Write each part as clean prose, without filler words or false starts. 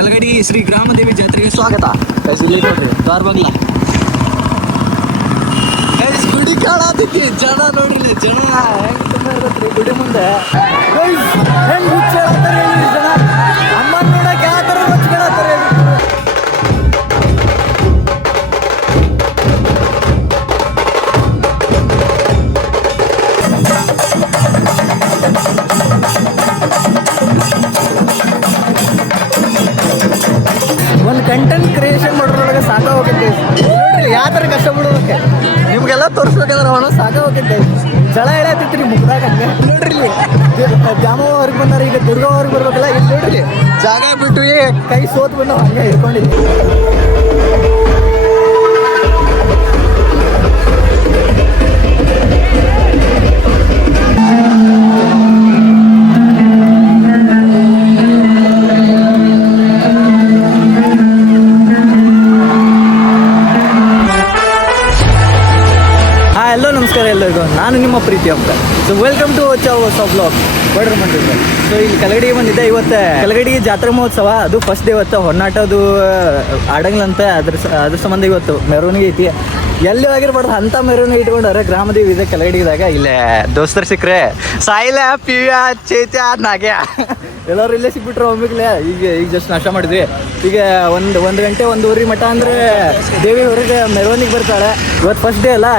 ಕಲಗಡಿ ಶ್ರೀ ಗ್ರಾಮದೇವಿ ಜಾತ್ರೆಗೆ ಸ್ವಾಗತ. ಇಲ್ಲಿ ನೋಡ್ರಿ ದಾರ್ಬಗ್ಲ ಗುಡಿ ಕಾಣತೈತಿ. ಜನ ನೋಡ್ರಿ, ಜನ ಹೆಂಗ್ ತುಂಬ ಇರತ್ರಿ ಗುಡಿ ಮುಂದೆ. ಹೆಂಗ್ ಹುಚ್ಚಾಡ್ತಾರೆ ಜನ, ಅಮ್ಮನ ನೋಡಕ್ಕೆ ಯಾವ ಥರ ಹುಚ್ಚಾಡ್ತಾರೆ. ಒಂದು ಕಂಟೆಂಟ್ ಕ್ರಿಯೇಷನ್ ಮಾಡೋದ್ರೊಳಗೆ ಸಾಕ ಹೋಗುತ್ತೆ ನೋಡ್ರಿ. ಯಾವ ಥರ ಕಷ್ಟ ಬಿಡೋದಕ್ಕೆ ನಿಮ್ಗೆಲ್ಲ ತೋರಿಸ್ಬೇಕಾದ್ರೆ ಅವನು ಸಾಕ ಹೋಗುತ್ತೆ. ಜಳ ಹೇಳತ್ತಿತ್ರಿ ಮುಗ್ದಾಗ ನೋಡ್ರಿ. ಇಲ್ಲಿ ಜಾಮವ ಅವ್ರಿಗೆ ಬಂದಾರ, ಈಗ ದುರ್ಗ ಅವ್ರಿಗೆ ಬರ್ಬೇಕಲ್ಲ. ಇಲ್ಲಿ ನೋಡ್ರಿ ಜಾಗ ಬಿಟ್ಟು ಕೈ ಸೋತ್ ಬಂದು ಹಂಗೆ ಹಿಡ್ಕೊಂಡಿದ್ವಿ. ಹಲೋ ನಮಸ್ಕಾರ ಎಲ್ಲರಿಗೂ, ನಾನು ನಿಮ್ಮ ಪ್ರೀತಿ ಅಂತ. ಸೊ ವೆಲ್ಕಮ್ ಟು ಹೊಸ ಬ್ಲಾಗ್ ಬಡ್ರ ಮಂಡ್ಯ. ಸೊ ಇಲ್ಲಿ ಕಲಗಡಿಗೆ ಬಂದಿದ್ದೆ. ಇವತ್ತು ಕಲಗಡಿ ಜಾತ್ರಾ ಮಹೋತ್ಸವ, ಅದು ಫಸ್ಟ್ ಡೇ. ಇವತ್ತು ಹೊನ್ನಾಟದು ಆಡಂಗ್ಲಂತ ಅದ್ರ ಸಂಬಂಧ ಇವತ್ತು ಮೆರವಣಿಗೆ ಐತಿ. ಎಲ್ಲಿ ಆಗಿರ್ಬಾರ್ದು ಅಂಥ ಮೆರವಣಿಗೆ ಇಟ್ಕೊಂಡವ್ರೆ ಗ್ರಾಮದೇವಿ ಇದೆ ಕಲಗಡಿದಾಗ. ಇಲ್ಲೇ ದೋಸ್ತರು ಸಿಕ್ಕರೆ ಸಾಯಿಲ ಪಿವ್ಯ ಚೇತ್ಯ ನಾಗ್ಯ ಎಲ್ಲರೂ ಇಲ್ಲೇ ಸಿಕ್ಬಿಟ್ರು ಒಮ್ಮಿಗ್ಲೆ. ಈಗ ಜಸ್ಟ್ ನಾಷ್ಟ ಮಾಡಿದ್ವಿ. ಈಗ ಒಂದು ಗಂಟೆ 1:30 ಮಟ್ಟ ಅಂದರೆ ದೇವಿ ಹೊರಗೆ ಮೆರವಣಿಗೆ ಬರ್ತಾಳೆ. ಇವತ್ತು ಫಸ್ಟ್ ಡೇ ಅಲ್ಲ.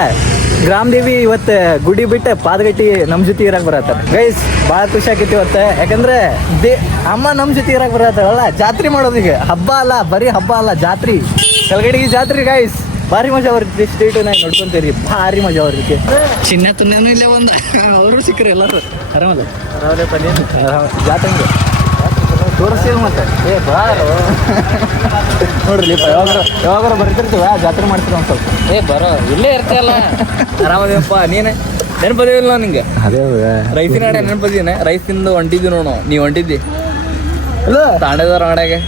ಗ್ರಾಮದೇವಿ ಇವತ್ತು ಗುಡಿ ಬಿಟ್ಟು ಪಾದಗಟ್ಟಿ ನಮ್ಮ ಜೊತೆ ಇರಕ್ಕೆ ಬರತ್ತಾರೆ ಗೈಸ್. ಭಾಳ ಖುಷಿ ಆಕೈತಿ ಇವತ್ತು. ಯಾಕಂದ್ರೆ ಅಮ್ಮ ನಮ್ಮ ಜೊತೆ ಇರಕ್ಕೆ ಬರತ್ತಾಳಲ್ಲ. ಜಾತ್ರೆ ಮಾಡೋದೀಗ ಹಬ್ಬ ಅಲ್ಲ, ಬರೀ ಹಬ್ಬ ಅಲ್ಲ, ಜಾತ್ರೆ. ಕಲಗಡಿಗೆ ಜಾತ್ರೆ ಗೈಸ್, ಭಾರಿ ಮಜಾ ಬರುತ್ತೆ. ಸ್ಟೇಟನ್ನ ನೋಡ್ಕೊಂತೀರಿ, ಭಾರಿ ಮಜಾ ಬರುತ್ತೆ. ಚಿನ್ನ ತುನ್ನೂ ಇಲ್ಲೇ ಒಂದು ಅವರು ಸಿಕ್ಕರು ಎಲ್ಲರೂ. ಆರಾಮಲ್ಲ ಜಾತ್ರೆ ತೋರಿಸ್ತೀವಿ ಮತ್ತೆ. ಬಾರೋ ನೋಡ್ರಿ, ಯಾವಾಗಾರ ಬರ್ತಿರ್ತೀವ, ಜಾತ್ರೆ ಮಾಡ್ತೀವಿ ಒಂದು ಸ್ವಲ್ಪ. ಬರೋ ಇಲ್ಲೇ ಇರ್ತೀಯಲ್ಲ, ಆರಾಮದೇವಪ್ಪ. ನೀನೆ ನೆನಪದಿಲ್ಲ ನಿಂಗೆ? ಅದೇ ರೈಸಿನ ಆಡ ನೆನಪದಿನ. ರೈಸಿಂದ ಹೊಂಟಿದ್ವಿ ನೋಡು, ನೀವು ಹೊಂಟಿದ್ದಿ ತಾಂಡದವ್ರ ಅಂಗಡಿಯಾಗೆ.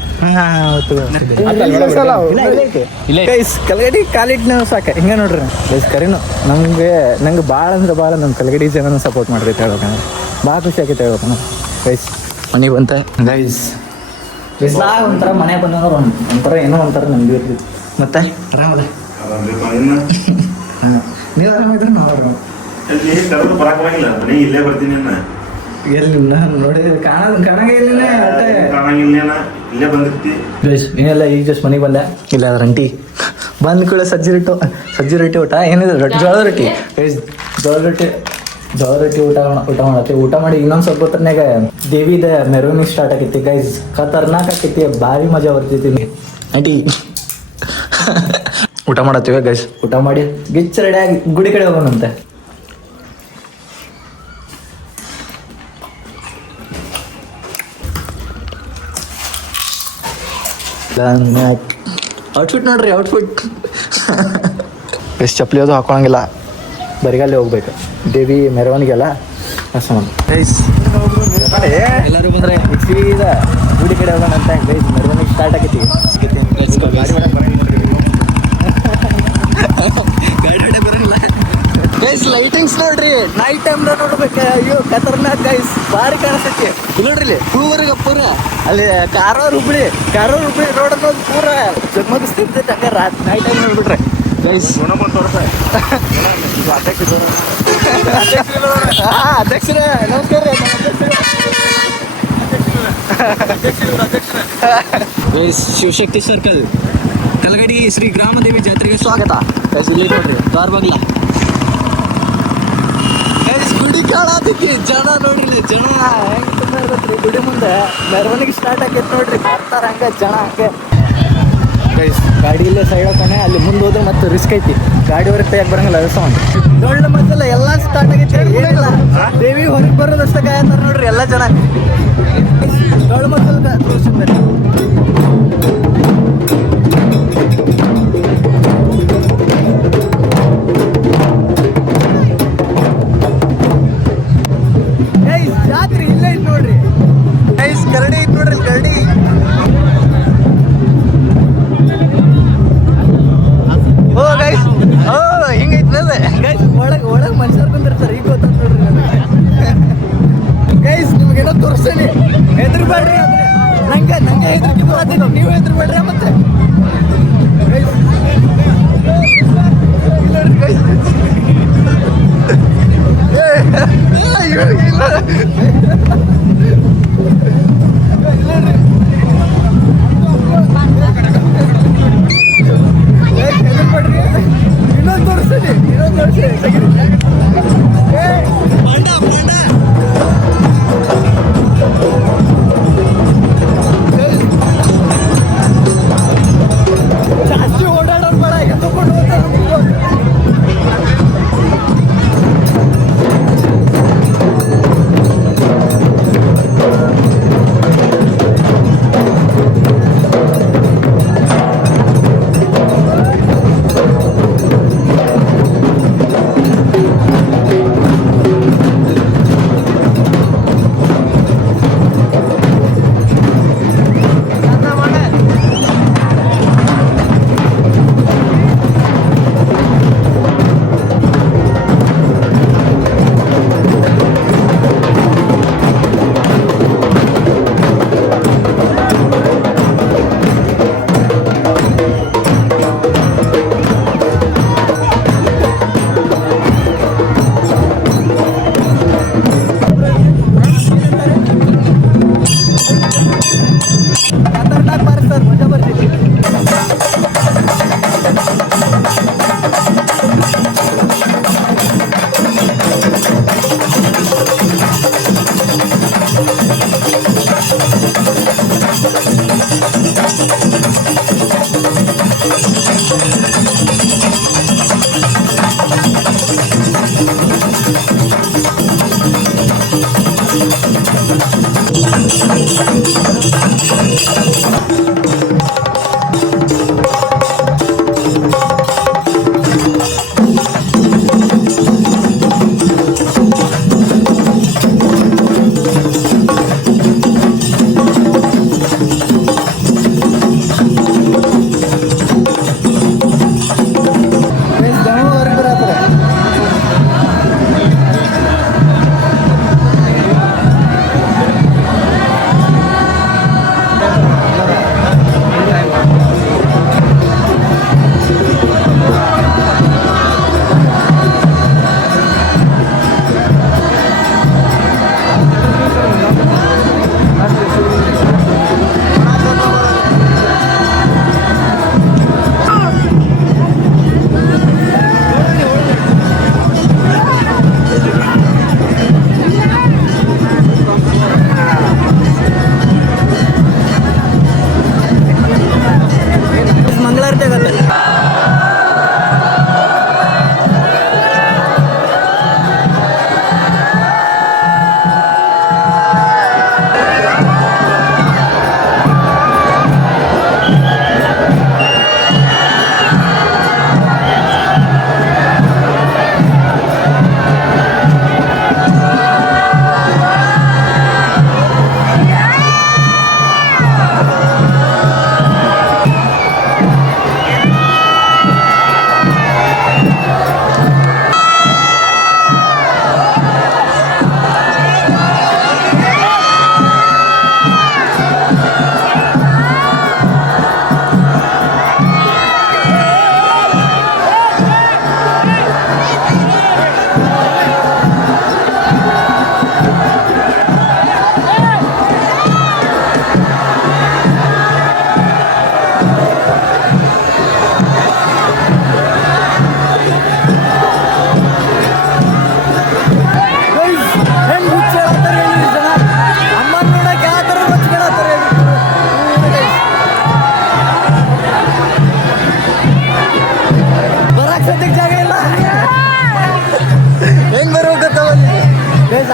ಕಲಗಡಿ ಕಾಲಿಟ್ ಸಾಕ ಹಿಂಗೆ ನೋಡ್ರಿ ಗೈಸ್. ಕರಿನು ನಂಗೆ ಭಾಳ ಅಂದ್ರೆ ಭಾಳ ನಮ್ಮ ಕಲಗಡಿ ಜನನ ಸಪೋರ್ಟ್ ಮಾಡ್ತೈತೆ ಹೇಳ್ಬೇಕಂದ್ರೆ. ಭಾಳ ಖುಷಿ ಆಗೈತೆ ಹೇಳ್ಬೇಕಂದ್ರೆ ಗೈಸ್. ಮನೆಗೆ ಬಂತ ಗೈಸ್, ಬಿಸ್ಲಾಗ ಒಂಥರ ಮನೆ ಬಂದಂದ್ರೆ ಒಂಥರ ಏನೋ ಒಂಥರ ನಮ್ಗೆ ಇರ್ತೈತಿ. ಮತ್ತೆ ಆರಾಮದ ನೀವು ಆರಾಮಿದ್ರೆ ನಾವು ಆರಾಮ. ಇಲ್ಲೇ ಬರ್ತೀನಿ ಎಲ್ಲಿ ನೋಡಿದ್ರೆ ಕಾಣಂಗೆ ಇಲ್ಲೇ ಬಂದಿರ್ತಿ ಗೈಸ್. ಏನೆಲ್ಲ ಈಗ ಜಸ್ಟ್ ಮನೆಗೆ ಬಂದೆ. ಇಲ್ಲ ರಂಟಿ ಬಂದ ಕೂಡ ಸಜ್ಜಿ ರೊಟ್ಟಿ ಊಟ ಏನಿದೆ, ಜೋಳದ ರೊಟ್ಟಿ ಗೈಸ್. ಜೋಳದ ರೊಟ್ಟಿ ಊಟ ಮಾಡತ್ತಿ. ಊಟ ಮಾಡಿ ಇನ್ನೊಂದು ಸ್ವಲ್ಪ ಹೊತ್ತರ್ನಾಗ ದೇವಿದ ಮೆರವಣಿಗೆ ಸ್ಟಾರ್ಟ್ ಆಗೈತಿ ಗೈಸ್. ಖತರ್ನಾಕ್ ಆಕೈತಿ, ಭಾರಿ ಮಜಾ ಬರ್ತೈತಿ ಆಂಟಿ. ಊಟ ಮಾಡತ್ತೀವಿ ಗೈಸ್. ಊಟ ಮಾಡಿ ಗಿಚ್ಚ ರೆಡಿಯಾಗಿ ಗುಡಿ ಕಡೆ ಹೋಗೋಣಂತೆ. ಔಟ್ಫಿಟ್ ನೋಡ್ರಿ, ಔಟ್ಫಿಟ್ ಎಷ್ಟು ಚಪ್ಪಲಿ ಅದು ಹಾಕೊಳಂಗಿಲ್ಲ, ಬರಿಗಾಲೇ ಹೋಗ್ಬೇಕು. ದೇವಿ ಮೆರವಣಿಗೆಲ್ಲ ಸಂಬಂಧ ಗೈಸ್. ಎಲ್ಲರೂ ಬಂದರೆ ಸೀದಾ ಗುಡಿ ಕಡೆ ಹೋಗೋಣ ಅಂತ ಗೈಸ್. ಮೆರವಣಿಗೆ ಸ್ಟಾರ್ಟ್ ಆಗೈತಿ. ಗಾಡಿ ಬರಲ್ಲ ಗೈಸ್. ಲೈಟಿಂಗ್ಸ್ ನೋಡ್ರಿ, ನೈಟ್ ಟೈಮ್ದಾಗ ನೋಡ್ಬೇಕು. ಅಯ್ಯೋ ಖತರ್ನಾಕ್ ಗೈಸ್, ಭಾರಿ ಕಾಣಿಸ್ತೈತಿ. ನೋಡ್ರಿ ಹೂವರೆಗೆ ಪೂರ ಅಲ್ಲಿ ಕಾರವಾರ ಹುಬ್ಳಿ ರೋಡ್ ಅನ್ನೋದು ಪೂರ ಜಗಮಗಿಸ್ತೈತಿ. ಹಂಗ ನೈಟ್ ಟೈಮ್ ನೋಡ್ಬಿಟ್ರೆ ಗೈಸ್. ಅಧ್ಯಕ್ಷರೇ ನಮಸ್ಕಾರ. ಗೈಸ್ ಶಿವಶಕ್ತಿ ಸರ್ಕಲ್ ಕಲಗಡಿ ಶ್ರೀ ಗ್ರಾಮದೇವಿ ಜಾತ್ರೆಗೆ ಸ್ವಾಗತ. ಗೈಸ್ ಇಲ್ಲಿ ನೋಡ್ರಿ ದಾರ್ಬಗ್ಲ ಗುಡಿ ಕಾಣತೈತಿ. ಜನ ನೋಡ್ರಿ, ಜನ ಹೆಂಗ್ ತುಂಬ ಇರತ್ರಿ ಗುಡಿ ಮುಂದೆ. ಮೆರವಣಿಗೆ ಸ್ಟಾರ್ಟ್ ಆಗೈತೆ ನೋಡ್ರಿ, ಬರ್ತಾರ ಹಂಗೆ ಜನ ಹಂಗೆ ಗೈಸ್. ಗಾಡಿ ಇಲ್ಲೇ ಸೈಡ್ ಹೋಗ್ತಾನೆ, ಅಲ್ಲಿ ಮುಂದೆ ಹೋದ್ರೆ ಮತ್ತೆ ರಿಸ್ಕ್ ಐತಿ. ಗಾಡಿವರೆಗೆ ತೆಗಿಯಕ್ಕೆ ಬರಂಗಿಲ್ಲ. ಅದು ಸೌಂಡ್ ಡೊಳ್ಳು ಮತ್ತೆಲ್ಲ ಎಲ್ಲ ಸ್ಟಾರ್ಟ್ ಆಗೈತಿ. ಏನಿಲ್ಲ, ದೇವಿ ಹೊರಗೆ ಬರೋದಷ್ಟೇ ಕಾಯ್ತಾರ ನೋಡ್ರಿ ಎಲ್ಲ ಜನ. ಡೊಳ್ಳು ಮತ್ತಲ್ಲ ತೋರಿಸಿದ್ದಾರೆ. ಜಾತ್ರೆ ಇಲ್ಲೇ ಐತಿ ನೋಡ್ರಿ ಗೈಸ್. ಕರಡಿ ಐತಿ ನೋಡ್ರಿ, ಕರಡಿ. ಓ ಗೈಸ್, ಓ ಹಿಂಗೈತಿ ಗೈಸ್. ಒಳಗೆ ಮನುಷ್ಯರು ಬಂದಿರ್ತಾರೆ. ಈಗ ಗೊತ್ತ ನೋಡ್ರಿ ಗೈಸ್. ನಿಮ್ಗೇನೋ ತೋರಿಸ್ತೀನಿ, ಹೆದರ್ಬೇಡ್ರಿ. ನಂಗೆ ಹೆದರಿಕೆ ನೀವು ಎದುರು ಬೇಡ್ರಿ ಮತ್ತೆ ಇನ್ನೊಂದು ತೋರಿಸ್ತೀನಿ ಜಾಸ್ತಿ ಓಡಾಡೋದು ಬೇಡ ಈಗ ತಗೊಂಡು ಹೋಗ್ತಾರೆ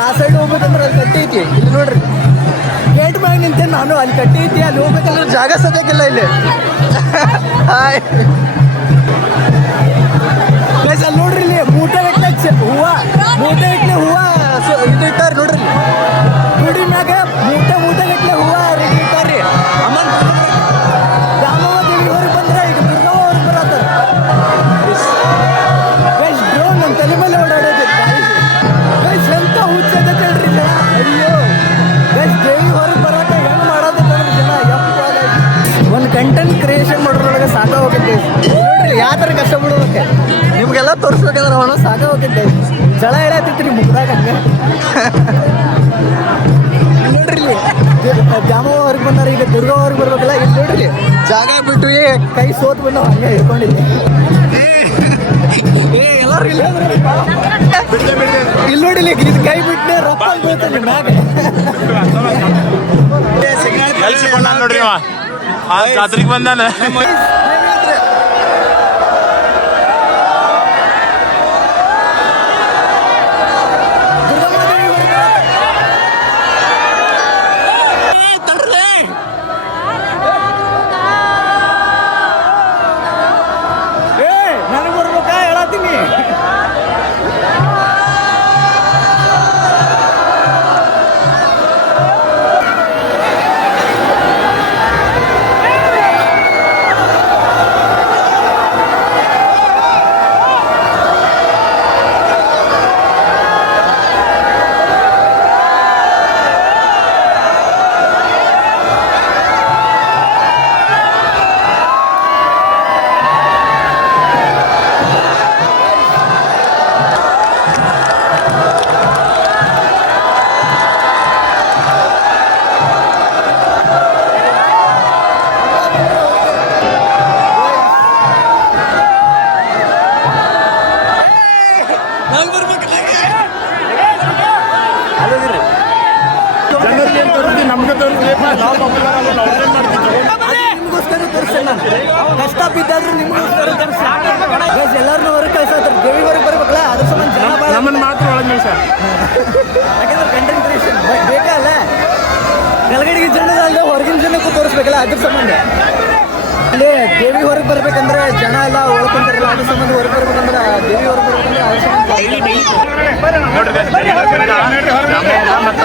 ಆ ಸೈಡ್ ಹೋಗ್ಬೇಕಂದ್ರೆ ಅಲ್ಲಿ ಕಟ್ಟಿ ಐತಿ ಇಲ್ಲಿ ನೋಡ್ರಿ ಗೇಟ್ ಮ್ಯಾಗ ನಿಂತೇನೆ ನಾನು ಅಲ್ಲಿ ಕಟ್ಟಿ ಐತಿ ಅಲ್ಲಿ ಹೋಗ್ಬೇಕಂದ್ರೆ ಜಾಗ ಸದ್ಯಕ್ಕಿಲ್ಲ ಇಲ್ಲಿ ಹಾಯ್ ಅಲ್ಲಿ ನೋಡ್ರಿ ಇಲ್ಲಿ ಮೂಟೆ ಗಟ್ಟಲೆ ಹೂವ ಮೂಟೆ ಗಟ್ಟಲೆ ಹೂವ ಇದು ಇಟ್ಟಾರ ನೋಡ್ರಿ ಗುಡಿ ಮ್ಯಾಗ ಮೂಟೆ ಗಟ್ಟಲೆ ಹೂವ ರೆಡಿ ಇಟ್ಟಾರ್ರಿ ಅಮ್ಮನ್ ದಾಮವ್ವ ದೇವಿ ಹೊರಗೆ ಬಂದ್ರೆ ಈಗ ದುರ್ಗವ್ವ ಅವ್ರಿಗೆ ಬರತ್ತಾರ ಡ್ರೋನ್ ನಮ್ಮ ತಲೆ ಮೇಲೆ ಓಡಾಡೋದು ಎಂತ ಹುಚ್ಚದ ಕೇಳ್ರಿ ಜನ ಅಯ್ಯೋ ದೇವಿ ಹೊರಗೆ ಬರಕ್ಕೆ ಹೆಂಗ್ ಮಾಡೋದು ಜನ ಯಪ್ಪ ಕಂಟೆಂಟ್ ಕ್ರಿಯೇಷನ್ ಮಾಡೋದ್ರೊಳಗೆ ಸಾಕ ಹೋಗುತ್ತೆ ನೋಡ್ರಿ ಯಾವ ಥರ ಕಷ್ಟ ಬಿಡೋದಕ್ಕೆ ನಿಮ್ಗೆಲ್ಲ ತೋರಿಸ್ಬೇಕಂದ್ರೆ ಅವನು ಸಾಕ ಹೋಗುತ್ತೆ ಜಳ ಹೇಳತ್ತಿತ್ತು ರೀ ಮುಗ್ದಾಗ ಹಂಗೆ ನೋಡ್ರಿ ಇಲ್ಲಿ ಜಾಮವ್ರಿಗೆ ಬಂದಾರ ಈಗ ದುರ್ಗವ್ರಿಗೆ ಬರ್ಬೇಕಲ್ಲ ಇಲ್ಲಿ ನೋಡ್ರಿ ಜಾಗ ಬಿಟ್ಟು ಕೈ ಸೋತ್ ಬಂದು ಹಂಗೆ ಹಿಡ್ಕೊಂಡಿದ್ದೆ ಎಲ್ಲರೂ ಇಲ್ಲಿ ನೋಡಿಲಿ ಇದು ಕೈ ಬಿಟ್ಟು ರೊಕ್ಕ ಬೀಳ್ತಾನೆ ಮ್ಯಾಗ ನೋಡ್ರಿ ಜಾತ್ರೆಗೆ ಬಂದಾನ ನನಗೆ ಬರ್ಬೇಕಾ ಹೇಳತ್ತೀನಿ ನಿಮ್ಗೋಸ್ಕರ ತೋರಿಸಲ್ಲ ಕಷ್ಟ ಬಿದ್ದಾದ್ರೂ ನಿಮ್ಗೋಸ್ಕರ ತೋರಿಸ ಎಲ್ಲರನ್ನೂ ಹೊರಗೆ ಕಳ್ಸತ್ತಾರೆ ದೇವಿ ಹೊರಗೆ ಬರ್ಬೇಕಲ್ಲ ಅದ್ರ ಸಂಬಂಧ ಜನ ಭಾಳ ನಮ್ಮನ್ನು ಮಾತ್ರ ಒಳಗೆ ಸರ್ ಯಾಕಂದ್ರೆ ಕಂಟೆಂಟ್ ಕ್ರಿಯೇಷನ್ ಬೇಕಲ್ಲ ಕೆಳಗಡೆಗೆ ಜನದ ಅಲ್ಲದೆ ಹೊರಗಿನ ಜನಕ್ಕೂ ತೋರಿಸ್ಬೇಕಲ್ಲ ಅದ್ರ ಸಂಬಂಧ ಅಲ್ಲಿ ದೇವಿ ಹೊರಗೆ ಬರ್ಬೇಕಂದ್ರೆ ಜನ ಎಲ್ಲ ಒಳ್ಕೊಂತಾರಲ್ಲ ಅದ್ರ ಸಂಬಂಧ ಹೊರಗೆ ಬರ್ಬೇಕಂದ್ರೆ ದೇವಿ ಹೊರಗೆ ಬರ್ಬೇಕಂದ್ರೆ ಅದ್ರ ಸಂಬಂಧ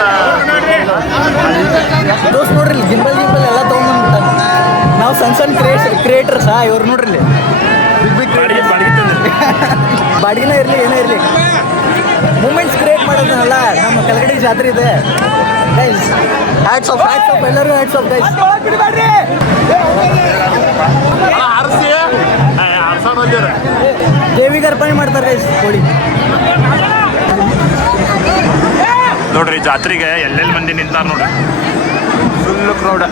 ದೋಸ್ ನೋಡ್ರಿ ಗಿಂಬಲ್ ಎಲ್ಲ ತೊಗೊಂಡ್ಬಂದ್ಬಿಟ್ಟ ನಾವು ಸಣ್ಣ ಕ್ರಿಯೇಟರ್ಸಾ ಇವ್ರು ನೋಡ್ರಿ ಬಿಗ್ ಬಾಡಿಗೆನ ಇರಲಿ ಏನೇ ಇರಲಿ ಮೂಮೆಂಟ್ಸ್ ಕ್ರಿಯೇಟ್ ಮಾಡೋದನ್ನಲ್ಲ ನಮ್ಮ ಕೆಳಗಡೆ ಜಾತ್ರೆ ಇದೆ ಗೈಸ್ ಹ್ಯಾಟ್ಸ್ ಆಫ್ ಎಲ್ಲರೂ ಹ್ಯಾಟ್ಸ್ ಆಫ್ ಗೈಸ್ ದೇವಿಗೆ ಅರ್ಪಣೆ ಮಾಡ್ತಾರೆ ಗೈಸ್ ಕೊಡಿ ನೋಡ್ರಿ ಜಾತ್ರೆಗೆ ಎಲ್ಲೆಲ್ಲಿ ಮಂದಿ ನಿಂತಾರ ನೋಡ್ರಿ ಫುಲ್ ಕ್ರೌಡ್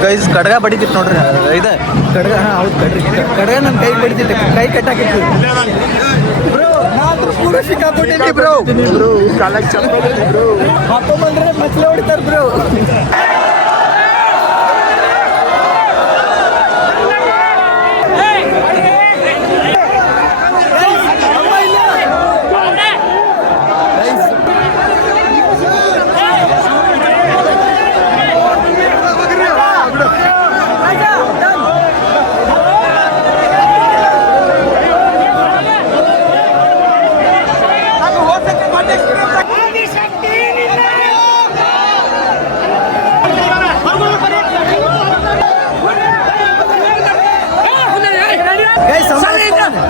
ಗೈಸ್ ಕಡ್ಗ ಬಡಿತಿತ್ತು ನೋಡ್ರಿ ಇದೆ ಕಡ್ಗ ಹೌದು ಕಡ್ಗ ನಮ್ಮ ಕೈ ಬಡಿತಿತ್ತು ಕೈ ಕಟ್ಟಾಕಿತ್ತು ಬ್ರೋ ಮಾತ್ರ ಪೂರ ಸಿಕ್ಕಾಕೊಟ್ಟಿದ್ದೆ ಬ್ರೋ ಕಾಲಕ್ಕೆ ಚಪ್ಪಲಿ ಬ್ರೋ ಹಾಕೊಂಡ್ಬಂದ್ರೆ ಮಚ್ಚಲೆ ಹೊಡಿತಾರೆ ಬ್ರೋ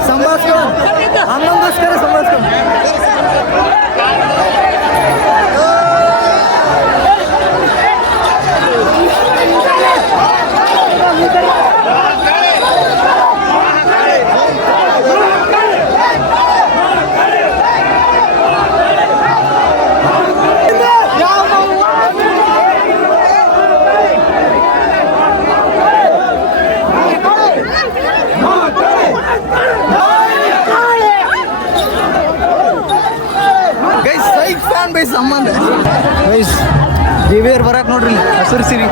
ಸಂಭಾಷಣ ಅಮ್ಮಂಗೋಸ್ಕರ ಸಂಭಾಷಣ ಸಂಬಂಧ ಗೈಸ್ ದೇವಿಯರ್ ಬರಕ್ ನೋಡ್ರಿ ಹಸಿರು ಸಿರಿ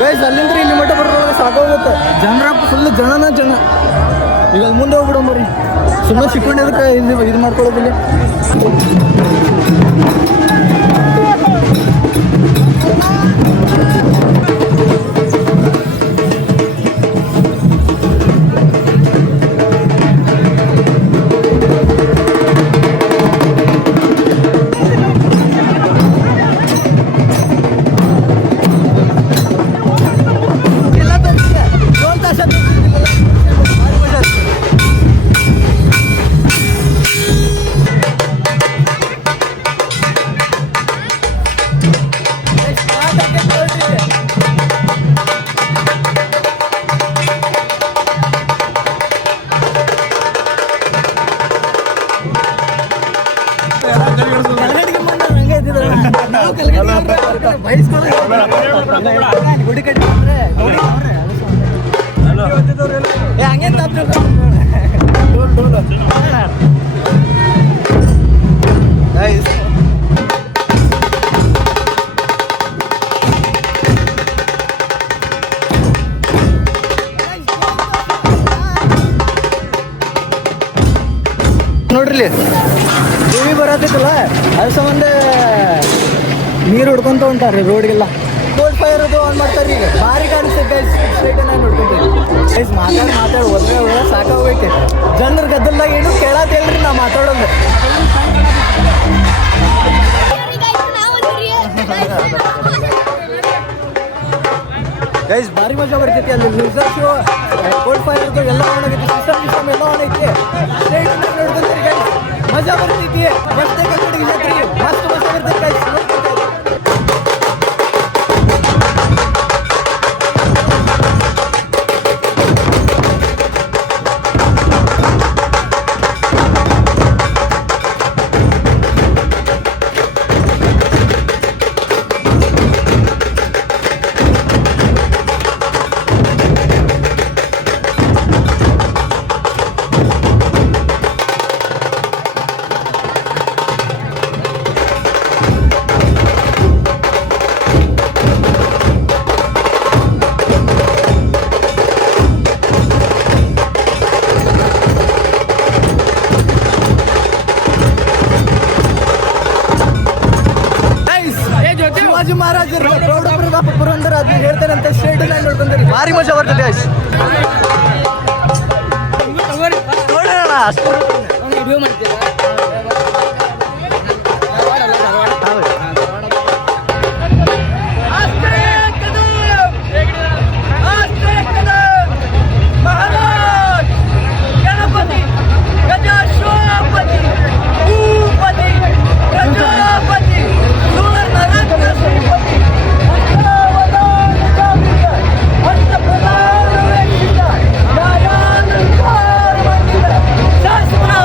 ಗೈಸ್ ಅಲ್ಲಿಂದ್ರಿ ಇಲ್ಲಿ ಮಟ್ಟ ಬರೋದ್ರೊಳಗೆ ಸಾಕಾಗುತ್ತೆ ಜನರಪ್ಪ ಫುಲ್ ಜನ ಈಗ ಮುಂದೆ ಹೋಗ್ಬಿಡೋ ಬರ್ರಿ ಸುಮ್ಮನೆ ಸಿಕ್ಕೊಂಡಿದ್ದಕ್ಕೆ ಇದು ಮಾಡ್ಕೊಳ್ಳೋದಿಲ್ಲ ಎಲ್ಲ Guys. ನೋಡ್ರಿ ದೇವಿ ಬರತ್ತೈತಲ್ಲ ಅದ್ರ ಸಂಬಂಧ ನೀರು ಹೊಡ್ಕೊಂತ ಹೊಂಟಾರ್ರಿ ರೋಡ್ಗೆಲ್ಲ ಬೋಟ್ ಫೈರ್ ಅದು ಆನ್ ಮಾಡ್ತಾರೆ ಈಗ ಭಾರಿ ಕಾಣಿಸ್ತೈತೆ ಗೈಸ್ ಸ್ಟ್ರೈಟ್ ನಾನು ನೋಡ್ಕೊಂತೀನಿ ಗೈಸ್ ಮಾತಾಡಿ ಒದ್ರೆ ಸಾಕಾಗೈತೆ ಜನರ ಗದ್ದಲ್ದಾಗ ಏನು ಕೇಳತ್ತೇಳ್ರಿ ನಾ ಮಾತಾಡೋದು ಗೈಸ್ ಭಾರಿ ಮಜಾ ಬರ್ತೈತಿ ಅಲ್ಲಿ ಮ್ಯೂಸಿಕ್ ಶೋ ಬೋಟ್ ಫೈರ್ ಅದು ಎಲ್ಲ ಆನ್ ಆಗೈತಿ ಸಿಸ್ಟಮ್ ಎಲ್ಲ ಆನ್ ಐತಿ ಸ್ಟ್ರೈಟ್ ನೋಡ್ಕೊಂತೀರಿ ಗೈಸ್ ಮಜಾ ಬರ್ತೈತಿ ಮಸ್ತ್ ಮಸ್ತ್ ಮಜಾ ಬರ್ತೈತಿ ಗೈಸ್ ಶಿವಾಜಿ ಮಹಾರಾಜರು ಪ್ರೌಢ ಪ್ರತಾಪ ಪುರಂದರ ಅದು ಹೇಳ್ತಾರಂತೆ ಸ್ಟೇಟ್ ಲೈನ್ ನೋಡ್ಕೊಂಡ್ರಿ ಭಾರಿ ಮಜಾ ಬರ್ತದೆ ಗೈಸ್ ನೋಡೋಣ ಅಷ್ಟು ವಿಡಿಯೋ ಮಾಡ್ತೀರಾ That's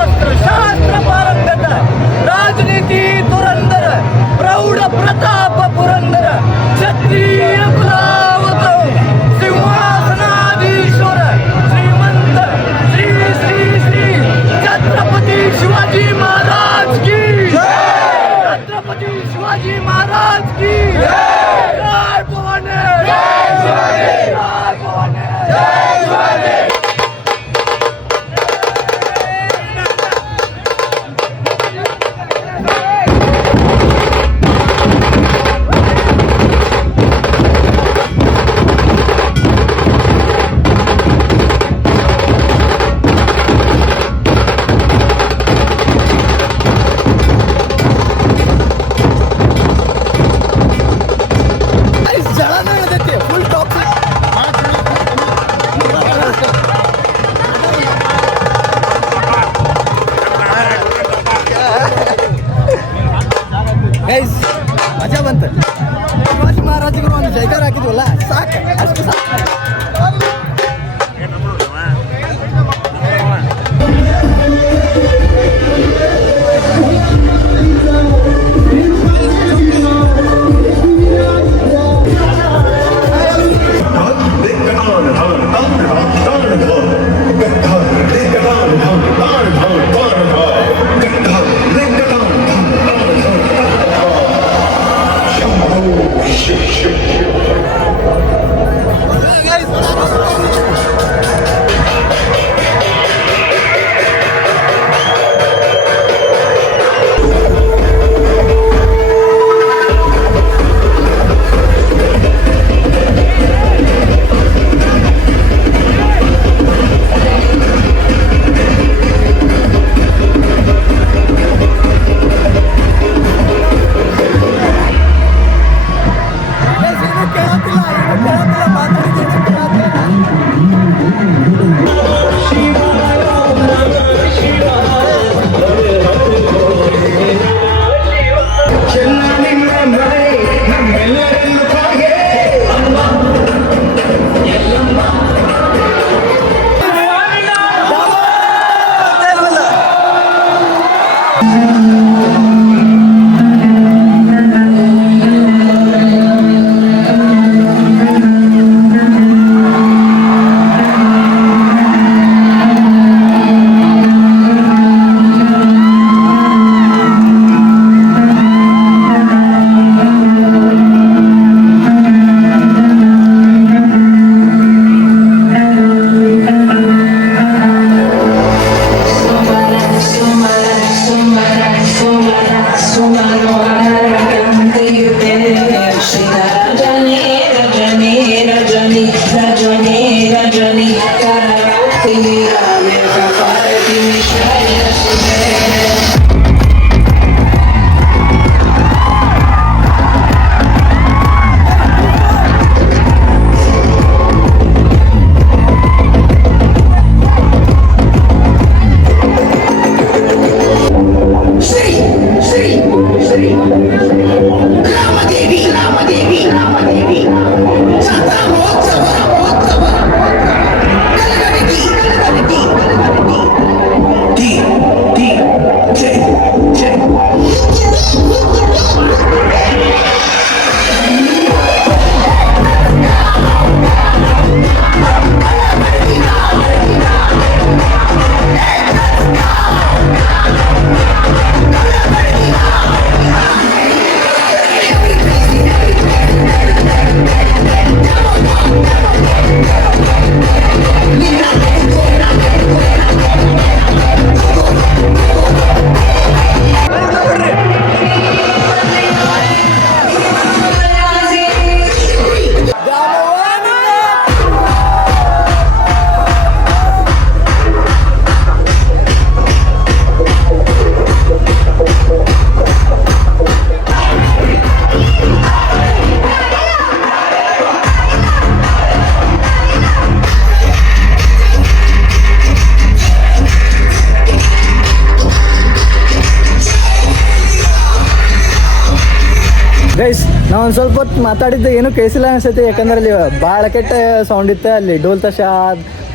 ಗೈಸ್ ನಾವು ಒಂದು ಸ್ವಲ್ಪ ಹೊತ್ತು ಮಾತಾಡಿದ್ದು ಏನೂ ಕೇಳಿಸಿಲ್ಲ ಅನ್ಸೈತಿ, ಯಾಕಂದ್ರೆ ಅಲ್ಲಿ ಭಾಳ ಕೆಟ್ಟ ಸೌಂಡ್ ಇತ್ತು. ಅಲ್ಲಿ ಡೋಲ್ ತಶ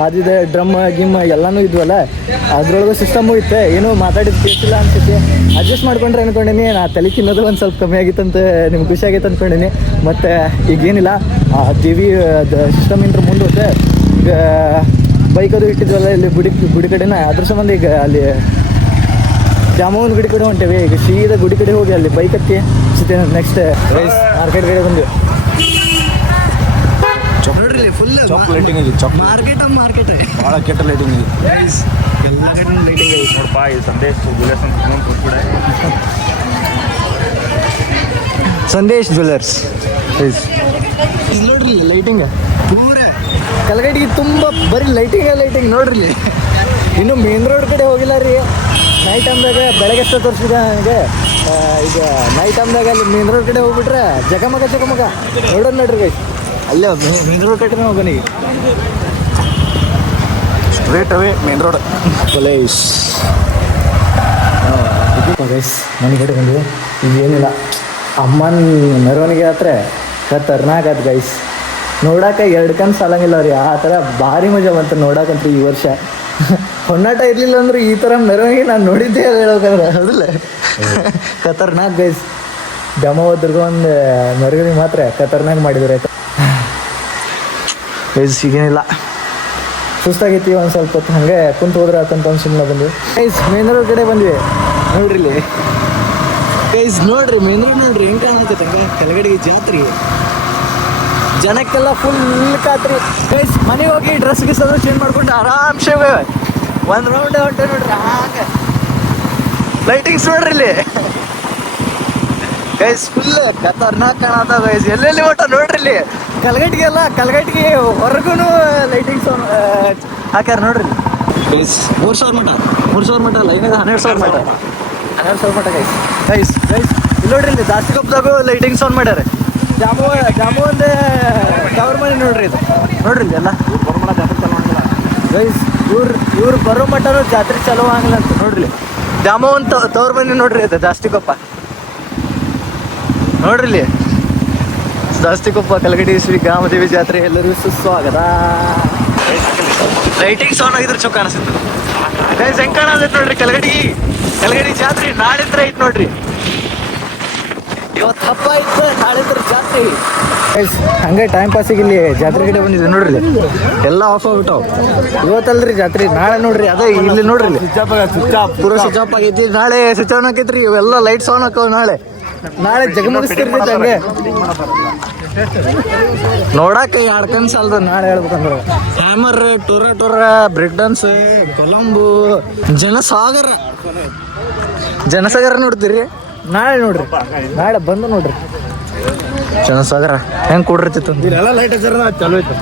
ಅದಿದೆ, ಡ್ರಮ್ ಗಿಮ್ ಎಲ್ಲನೂ ಇದ್ವಲ್ಲ, ಅದ್ರೊಳಗೆ ಸಿಸ್ಟಮು ಇತ್ತು. ಏನೂ ಮಾತಾಡಿದ್ದು ಕೇಳಿಸಿಲ್ಲ ಅನ್ಸೈತಿ. ಅಡ್ಜಸ್ಟ್ ಮಾಡ್ಕೊಂಡ್ರೆ ಅನ್ಕೊಂಡೀನಿ. ನಾ ತಲೆ ತಿನ್ನೋದು ಒಂದು ಸ್ವಲ್ಪ ಕಮ್ಮಿ ಆಗಿತ್ತಂತ ನಿಮ್ಗೆ ಖುಷಿ ಆಗೈತೆ ಅಂದ್ಕೊಂಡೀನಿ. ಮತ್ತು ಈಗೇನಿಲ್ಲ, ದೇವಿ ಸಿಸ್ಟಮ್ ಇಂಟ್ರ ಮುಂದೆ ಹೋಗುತ್ತೆ. ಈಗ ಬೈಕ್ ಅದು ಇಟ್ಟಿದ್ವಲ್ಲ ಇಲ್ಲಿ ಗುಡಿ ಕಡೆನ, ಅದ್ರ ಸಂಬಂಧ ಈಗ ಅಲ್ಲಿ ಜಾಮೂನ್ ಗುಡಿ ಕಡೆ ಹೊಂಟೇವಿ. ಈಗ ಸೀದಾ ಗುಡಿ ಕಡೆ ಹೋಗಿ ಅಲ್ಲಿ ಬೈಕ್ ಹತ್ತಿ ನೆಕ್ಸ್ಟ್ ಮಾರ್ಕೆಟ್ ಕಡೆ ಬಂದ್ವಿ. ನೋಡ್ರಿ ಫುಲ್ ಲೈಟಿಂಗ್ ಇದೆ, ಮಾರ್ಕೆಟ್ ಭಾಳ ಕೆಟ್ಟ ಲೈಟಿಂಗ್ ಇದೆ. ಎಲ್ಲ ಕಡೆ ಲೈಟಿಂಗ್ ಐತಿ ನೋಡಪ್ಪ, ಈ ಸಂದೇಶ್ ಜ್ಯುವೆಲರ್ಸ್ ಅಂತ ಕೊಟ್ಬಿಡೆ. ಸಂದೇಶ್ ಜ್ಯುವೆಲರ್ಸ್ ನೋಡ್ರಿ ಲೈಟಿಂಗ್ ಪೂರ ಕಲಗಡಿಗೆ ತುಂಬ ಬರೀ ಲೈಟಿಂಗ್ ನೋಡ್ರಿ. ಇನ್ನು ಮೇನ್ ರೋಡ್ ಕಡೆ ಹೋಗಿಲ್ಲ ರೀ. ನೈಟ್ ಟೈಮ್ದಾಗ ಬೆಳಗ್ಗೆ ಎಷ್ಟು ತೋರಿಸಿದೆ ನನಗೆ. ಈಗ ನೈಟ್ ಟೈಮ್ದಾಗ ಅಲ್ಲಿ ಮೇನ್ ರೋಡ್ ಕಡೆ ಹೋಗ್ಬಿಟ್ರೆ ಜಗಮಗ ನೋಡೋದು ನೋಡ್ರಿ ಗೈಸ್. ಅಲ್ಲೇ ಮೇನ್ ರೋಡ್ ಕಡೆ ಹೋಗೋಣ. ಈಗ straight away main road police guys ಮನೆ ಕಡೆ ಬಂದ್ವಿ. ಈಗ ಏನಿಲ್ಲ, ಅಮ್ಮನ ಮೆರವಣಿಗೆ ಹತ್ರ ಖತರ್ನಾಕ್ ಆಯ್ತು ಗೈಸ್. ನೋಡಕ್ಕೆ 2 ಕಣ್ಣು ಸಾಲಂಗಿಲ್ಲ ಅವ್ರಿ, ಆ ಥರ ಭಾರಿ ಮಜಾ ಬಂತು ನೋಡಕ್ಕಂತೂ ಈ ವರ್ಷ. ಹೊನ್ನಾಟ ಇರಲಿಲ್ಲ ಅಂದ್ರೆ ಈ ಥರ ಮೆರವಣಿಗೆ ನಾನು ನೋಡಿದ್ದೆ ಹೇಳ್ಬೇಕಂದ್ರೆ ಹೌದಿಲ್ಲ. ಖತರ್ನಾಕ್ ಗೈಸ್. ದ್ರಗೊಂದು ಮೆರವಣಿಗೆ ಮಾತ್ರ ಖತರ್ನಾಕ್ ಮಾಡಿದ್ರು ಆಯ್ತು ಗೈಸ್. ಈಗೇನಿಲ್ಲ, ಸುಸ್ತಾಗೈತಿ. ಒಂದು ಸ್ವಲ್ಪ ಹೊತ್ತು ಹಾಗೆ ಕುಂತು ಹೋದ್ರೆ ಆತಂತ ಒಂದು ಸುಮ್ಮನೆ ಬಂದ್ವಿ ಗೈಸ್. ಮೇನ್ ರೋಡ್ ಕಡೆ ಬಂದ್ವಿ. ನೋಡ್ರಿ ಇಲ್ಲಿ ಗೈಸ್, ನೋಡ್ರಿ ಮೇನ್ ರೋಡ್ ನೋಡ್ರಿ ಹೆಂಗೆ ಕಾಣತೈತೆ ಹಂಗೆ. ಕೆಳಗಡೆಗೆ ಜಾತ್ರೆ, ಜನಕ್ಕೆಲ್ಲ ಫುಲ್ ಖಾತ್ರಿ ಗೈಸ್. ಮನೆಗೆ ಹೋಗಿ ಡ್ರೆಸ್ ಗಿಸೋದು ಚೇಂಜ್ ಮಾಡ್ಕೊಂಡು ಆರಾಮ್ಸೆ ಒಂದು ರೌಂಡ್ ಹೊಂಟೆ ನೋಡ್ರಿ. ಹಾಗೆ ಲೈಟಿಂಗ್ಸ್ ನೋಡ್ರಿ ಇಲ್ಲಿ ಗೈಸ್, ಫುಲ್ ಖತರ್ನಾಕ್ ಕಾಣತ್ತ ಗೈಸ್. ಎಲ್ಲೆಲ್ಲಿ ಒಟ್ಟ ನೋಡ್ರಿ ಇಲ್ಲಿ ಕಲಗಟ್ಟಿಗೆ ಹೊರಗೂ ಲೈಟಿಂಗ್ಸ್ ಹಾಕ್ಯಾರ ನೋಡ್ರಿ ಗೈಸ್. 3,000 ಮಠ ಅಲ್ಲ, ಏನಿದೆ 12,000 ಮಠ ಗೈಸ್. ಇಲ್ಲಿ ನೋಡ್ರಿ, ಇಲ್ಲಿ ಜಾಸ್ತಿ ಕೊಪ್ಪದಾಗೂ ಲೈಟಿಂಗ್ಸ್ ಆನ್ ಮಾಡ್ಯಾರ. ಜಾಮು ಒಂದು ತವ್ರ ಮನೆ ನೋಡ್ರಿ. ಇದು ನೋಡ್ರಿ ಇಲ್ಲಿ ಎಲ್ಲ ಗೈಸ್. ಇವ್ರು ಬರೋ ಮಟ್ಟನೂ ಜಾತ್ರೆ ಚಲೋ ಆಗಲ್ಲ ಅಂತ ನೋಡ್ರಿ. ಜಾಮು ಒಂದು ತವ್ರ ಮನೆ ನೋಡ್ರಿ. ಇದು ಜಾಸ್ತಿ ಕೊಪ್ಪ ನೋಡ್ರಿ ಇಲ್ಲಿ. ಜಾಸ್ತಿ ಕೊಪ್ಪ ಕಲಗಡಿ ಶ್ರೀ ಗ್ರಾಮದೇವಿ ಜಾತ್ರೆ ಎಲ್ಲರಿಗೂ ಸುಸ್ವಾಗತ. ಲೈಟಿಂಗ್ಸ್ ಆನ್ ಆಗಿದ್ರೆ ಚೊಕ್ಕ ಅನಿಸುತ್ತೆ ಗೈಸ್. ಹೆಂಗೆ ಕಾಣತೈತೆ ನೋಡ್ರಿ ಕಲಗಡಿ ಜಾತ್ರೆ ನಾಳಿಂದ್ರ ಐತೆ ನೋಡ್ರಿ. ಇವತ್ತು ಹಬ್ಬ ಇತ್ತು, ನಾಳಿಂದ್ರ ಜಾತ್ರೆ ಗೈಸ್. ಹಂಗೆ ಟೈಮ್ ಪಾಸಿಗೆ ಇಲ್ಲಿ ಜಾತ್ರೆ ಕಡೆ ಬಂದಿದೆ ನೋಡ್ರಿ. ಎಲ್ಲ ಆಫ್ ಆಗ್ಬಿಟ್ಟಾವ. ಇವತ್ತಲ್ರಿ ಜಾತ್ರೆ, ನಾಳೆ ನೋಡ್ರಿ. ಅದೇ ಇಲ್ಲಿ ನೋಡ್ರಿ, ಪೂರ ಸ್ವಿಚ್ ಆಫ್ ಆಗೈತಿ. ನಾಳೆ ಸ್ವಿಚ್ ಆನ್ ಆಕೈತ್ರಿ. ಇವೆಲ್ಲ ಲೈಟ್ಸ್ ಆನ್ ಹಾಕವ್. ನಾಳೆ ಜಗಮಗಿಸ್ತಿರ್ತೈತೆ ಹಂಗೆ. ನೋಡಕ್ಕೆ 2 ಕಣ್ಣು ಸಾಲದ ನಾಳೆ ಹೇಳ್ಬೇಕಂದ್ರೆ. ಹ್ಯಾಮರ್, ಟೋರ ಬ್ರೇಕ್ ಡಾನ್ಸ್, ಕೊಲಂಬು, ಜನಸಾಗರ ನೋಡ್ತೀರಿ. ನಾಳೆ ನೋಡ್ರಿ, ನಾಳೆ ಬಂದು ನೋಡ್ರಿ. ಸಾಗರ ಹೆಂಗ್ ಕೂಡಿರ್ತಿತ್ತು ಇಲ್ಲೆಲ್ಲ ಲೈಟ್ ಹಚ್ಚಾರ ಚಾಲು ಐತೆ.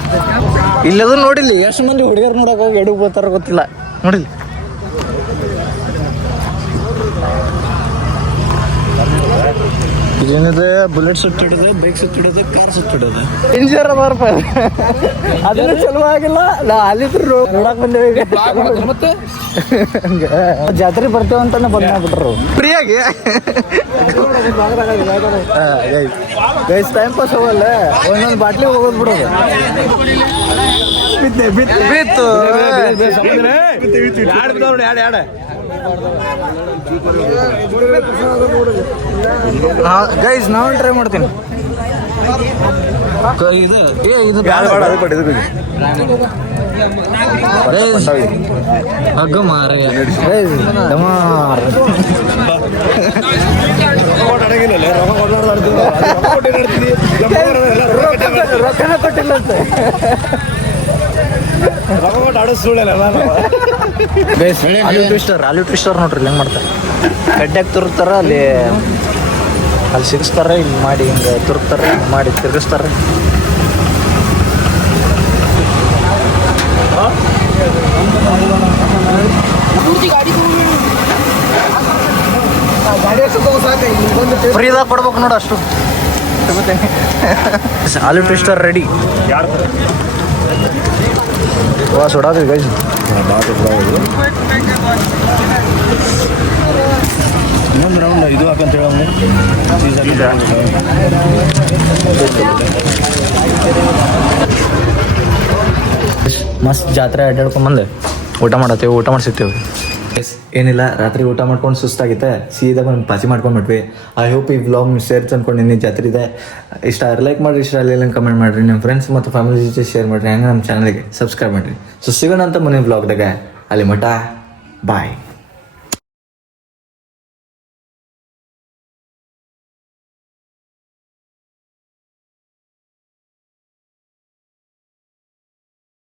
ಇಲ್ಲದು ನೋಡಿಲ್ಲ ಎಷ್ಟು ಮಂದಿ ಹುಡುಗಿಯರು ನೋಡಕ್ ಹೋಗಿ ಎಡುಗ್ ಬರ್ತಾರ ಗೊತ್ತಿಲ್ಲ ನೋಡಿಲ್ಲ. ಇದೇನಿದೆ ಬುಲೆಟ್ ಸುತ್ತಿಡೋದು, ಬೈಕ್ ಸುತ್ತಿಡೋದು, ಕಾರ್ ಸುತ್ತಿಡೋದು. ಇಂಜಿನಿಯರ್ ಅದಾರಪ್ಪ ಅದನ್ನು ಚಲೋ ಆಗಿಲ್ಲ. ನಾ ಅಲ್ಲಿದ್ರು ನೋಡಕ್ ಬಂದೇವೆ. ಮತ್ತೆ ಜಾತ್ರೆ ಬರ್ತೇವೆ ಅಂತಾನೆ ಬಂದ್ಬಿಟ್ರು ಫ್ರೀಯಾಗಿ. ಗೈಸ್ ಟೈಮ್ ಪಾಸ್ ಹೋಗಲ್ಲ, ಒಂದೊಂದು ಬಾಟ್ಲಿ ಹೋಗೋದು ಬಿಡೋದು. ಬಿತ್ತು ಗೈಸ್ ನಾವು ಟ್ರೈ ಮಾಡ್ತೀನಿ. ಇದು ಹಗ್ಗ ಮಾರ ರೊಕ್ಕನ ಕೊಟ್ಟಿಲ್ಲ ಅಂತ ಆಲೂ ಟ್ವಿಸ್ಟರ್ ನೋಡ್ರಿ ಹೆಂಗ್ ಮಾಡ್ತಾರೆ. ಗಡ್ಡ್ಯಾಗ ತುರ್ತಾರ, ಅಲ್ಲಿ ಸಿಗಿಸ್ತಾರ, ಹಿಂಗೆ ಮಾಡಿ ಹಿಂಗೆ ತುರ್ತಾರ, ಮಾಡಿ ತಿರ್ಗಿಸ್ತಾರ. ಫ್ರೀದಾಗ ಕೊಡ್ಬೇಕು ನೋಡು ಅಷ್ಟು. ಆಲೂ ಟ್ವಿಸ್ಟರ್ ರೆಡಿ. ವಾ ಸುಡಾದ್ರಿ ಗೈಸ್. ಇನ್ನೊಂದು ರೌಂಡ್ ಇದು ಹಾಕಂತ ಹೇಳ ಮಸ್ತ್ ಜಾತ್ರೆ ಅಡ್ಡಾಡ್ಕೊಂಬಂದು ಊಟ ಮಾಡತ್ತೇವೆ, ಊಟ ಮಾಡಿಸಿರ್ತೇವೆ. ಏನಿಲ್ಲ, ರಾತ್ರಿ ಊಟ ಮಾಡ್ಕೊಂಡು ಸುಸ್ತಾಗಿತ್ತೆ, ಸೀದಾ ಬಂದು ಪಾಚಿ ಮಾಡ್ಕೊಂಡ್ಬಿಟ್ವಿ. ಐ ಹೋಪ್ ಈ ವ್ಲಾಗ್ ಸೇರ್ಸ್ ಅಂದ್ಕೊಂಡಿನಿ. ಜಾತ್ರೆ ಇದೆ, ಇಷ್ಟ ಲೈಕ್ ಮಾಡಿರಿ, ಇಷ್ಟ ಅಲ್ಲಿ ಕಮೆಂಟ್ ಮಾಡಿರಿ, ನಿಮ್ಮ ಫ್ರೆಂಡ್ಸ್ ಮತ್ತು ಫ್ಯಾಮಿಲಿ ಜೊತೆ ಶೇರ್ ಮಾಡಿರಿ, ಹಂಗೆ ನಮ್ಮ ಚಾನಲ್ಗೆ ಸಬ್ಸ್ಕ್ರೈಬ್ ಮಾಡಿರಿ. ಸೊ ಸಿಗೋಣ ಅಂತ ಮುಂದಿನ ವ್ಲಾಗ್ದಾಗ. ಅಲ್ಲಿ ಮಠ ಬಾಯ್.